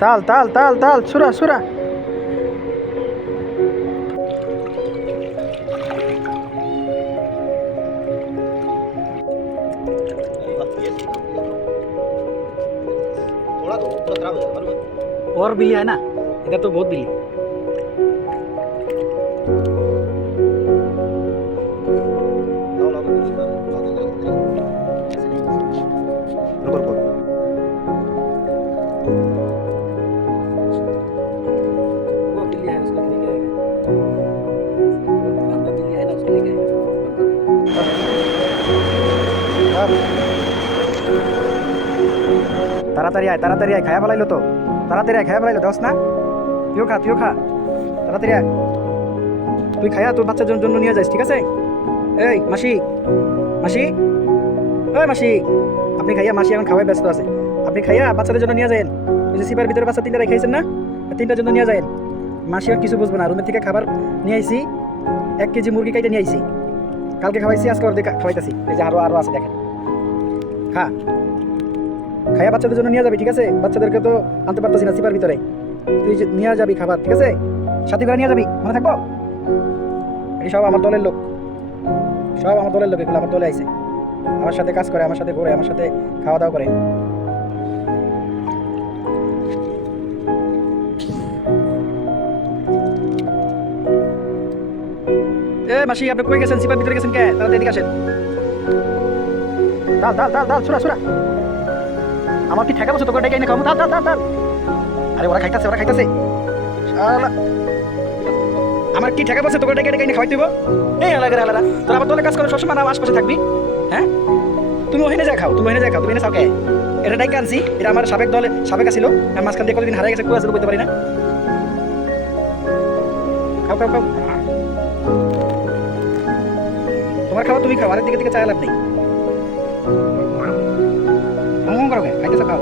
তাল তাল তাল তাল সুরা সুরা। थोड़ा तो पूरा खराब हो जाएगा मालूम है। और बिल्ली है ना, इधर तो बहुत बिल्ली। लाओ लाओ रुको रुको। वो बिल्ली है उसको लेके आएगा। अंदर बिल्ली है ना उसको लेके आएगा। তাড়াতাড়ি আয় তাড়াতাড়ি আয়, খায়া ফেলাইলো তো, তাড়াতাড়ি আয় খায়া ফেলাইলো দোস না, তুইও খা তুইও খা, তাড়াতাড়ি আয়। তুই খায়া তোর বাচ্চার জন্য নিয়ে যাস, ঠিক আছে? এই মাসি, মাসি, ওই মাসি, আপনি খাইয়া, মাসি এখন খাওয়ায় ব্যস্ত আছে, আপনি খাইয়া বাচ্চাদের জন্য নিয়ে যান। ওই যে সিপার ভিতরে বাচ্চা তিনটা রেখেছেন না, তিনটার জন্য নিয়ে যান। মাসি আর কিছু বুঝবো না, রুমের থেকে খাবার নিয়ে আইসি, 1 কেজি মুরগি কাইটে নিয়ে আইসি, কালকে খাওয়াইছি, আজকে ওর খাওয়াইতেছি। এই যে আরো আরো আছে দেখেন, খা, খাইয়া বাচ্চাদের জন্য নিয়ে যাবি, ঠিক আছে? বাচ্চাদেরকে তো আনতে পারতেছি না সিপার ভিতরে, তুই যে নিয়ে যাবি খাবার, ঠিক আছে? সাথে করে নিয়ে যাবি, মনে থাকবো? এই সব আমার দলের লোক, সব আমার দলের লোক, এগুলো আমার দলে আইছে, আমার সাথে কাজ করে, আমার সাথে ঘোরে, আমার সাথে খাওয়া দাওয়া করে। এ মাসি, আপনি কই গেছেন? সিপার ভিতরে গেছেন কে? তাড়াতাড়ি এদিকে আসেন। দাল দাল দাল দাল সুরা সুরা। আমার কি ঠেকা বসে তোকে ডেকে এনে খাবো? দাল দাল দাল দাল। আরে ওরা খাইতেছে, ওরা খাইতেছে, শালা আমার কি ঠেকা বসে তোকে ডেকে ডেকে এনে খাওয়াই দিব? এই আলাদা আলাদা, তোর আবার দলে কাজ করে সবসময় আমার আশপাশে থাকবি, হ্যাঁ? তুমি ওখানে যা খাও, তুমি ওখানে যা খাও, তুমি এনে খাও কে? এটা ডাইকে আনছি, এটা আমার সাবেক দলে সাবেক আসিল, আমি মাঝখান দিয়ে কতদিন হারাই গেছে, কুয়া আছে বলতে পারি না। খাও খাও খাও, তোমার খাওয়া তুমি খাও, আরেক দিকে দিকে চাই লাভ নেই। করো কে? খাইতেছো খাও।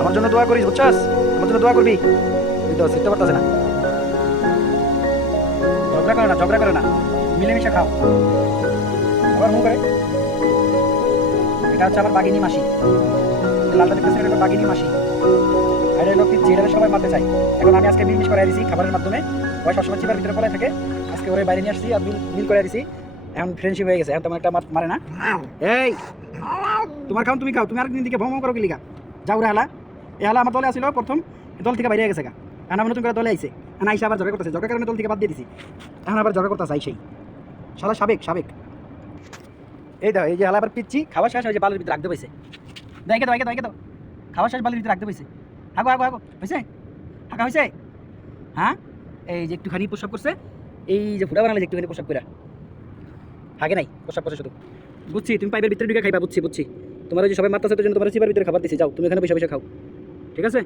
আমার জন্য দোয়া করিস, বুঝছস? আমার জন্য দোয়া করবি, তুই তো শিখতে পারতাছে না। ঝগড়া করে না, ঝগড়া করে না, মিলেমিশে খাও। আবার মুখ করে, এটা হচ্ছে আমার বাগিনী মাসি, লালটা দেখতেছেন, এটা বাগিনী মাসি, এটা হলো পিচ্ছি, এটা সবাই মারতে চাই। এখন আমি আজকে মিলমিশ করে দিছি খাবারের মাধ্যমে, ওই সবসময় চিপার ভিতরে পড়ে থাকে, আজকে ওরে বাইরে নিয়ে আসছি আর মিল করে দিছি, এখন ফ্রেন্ডশিপ হয়ে গেছে, এখন তেমন একটা মারে না। এই তোমার খাও, তুমি খাও, তুমি আরেকদিন দিকে ভ্রমণ করো কি লিগা? যাও রে হালা, এই হালা আমার দলে আসিল প্রথম, দল থেকে বাইরে গেছে গা, এখন নতুন করে দলে আইছে, এখন আইসা আবার ঝগড়া করতেছে, ঝগড়ার কারণে দল থেকে বাদ দিয়ে দিছি, এখন আবার ঝগড়া করতেছে আইসেই, শালা সাবেক সাবেক। এই দাও, এই যে হালা আবার পিচ্ছি, খাওয়া শেষ, ওই যে বালুর ভিতরে রাখতে পাইছে, দেখে দাও, দেখে দাও, খাওয়া শেষ, বালুর ভিতরে রাখতে পাইছে। হাগো হাগো হাগো, হয়েছে? হাগা হয়েছে? হ্যাঁ, এই যে একটুখানি প্রসাব করছে, এই যে ফুটা বানালে একটুখানি প্রসাব করে, হাগে নাই, প্রসাব করছে শুধু। বুঝছি, তুমি পাইপের ভিতরে ঢুকে খাইবা, বুঝছি বুঝছি, তোমার ওই যে সবাই মারতেছে, তো জন্য তোমার চিপার ভিতরে খাবার দিছি, যাও তুমি এখানে বসে বসে খাও, ঠিক আছে?